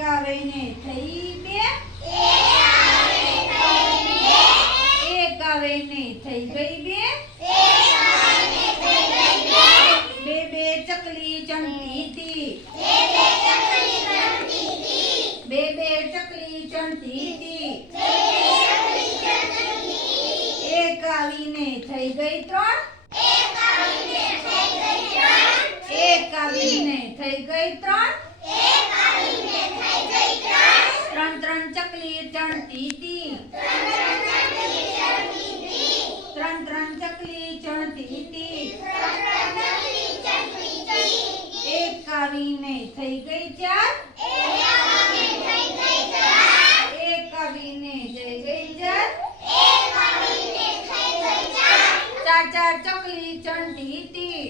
આવે ને થઈ બે, એક આવે ને થઈ ગઈ બે, બે બે ચકલી ચણતી તી, બે બે ચકલી ચણતી તી, એક આવીને થઈ ગઈ ત્રણ, એક આવીને થઈ ગઈ ત્રણ, ત્રણ ત્રણ ચકલી ચણતી તી, ત્રણ ત્રણ ચકલી ચણતી તી, એક આવીને થઈ ગઈ ચાર, એક આવીને થઈ ગઈ ચાર, ચાર ચાર ચકલી ચણતી તી,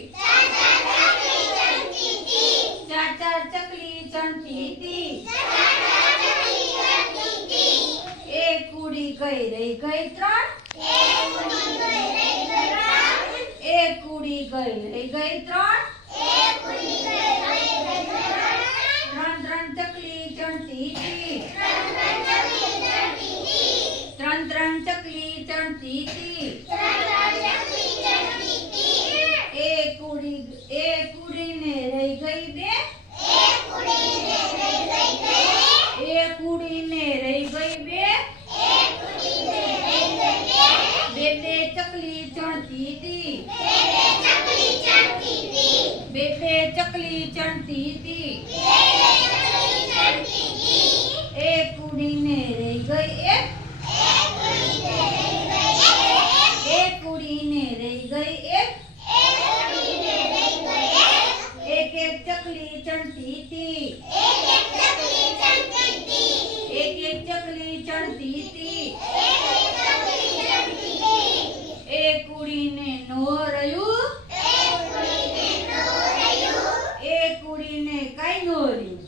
ચાર ચાર ચકલી ચણતી તી, એક ઉડી ગઈ રહી ગઈ ત્રણ, એક ઉડી ગઈ રહી ગઈ ત્રણ, ત્રણ ત્રણ ચકલી ચણતી તી, ત્રણ ત્રણ ચકલી ચણતી તી, એક ઉડીને રહી ગઈ બે, એક ઉડીને રહી ગઈ બે, બે બે ચકલી ચણતી તી, બે બે ચકલી ચણતી તી, એક ઉડીને રહી ગઈ એક, એક ઉડીને રહી ગઈ એક, એક એક ચકલી ચણતી તી, એક એક ચકલી ચણતી તી, એક ઉડીને નો રહ્યું, એક ઉડીને કાંઈ નો રહ્યું,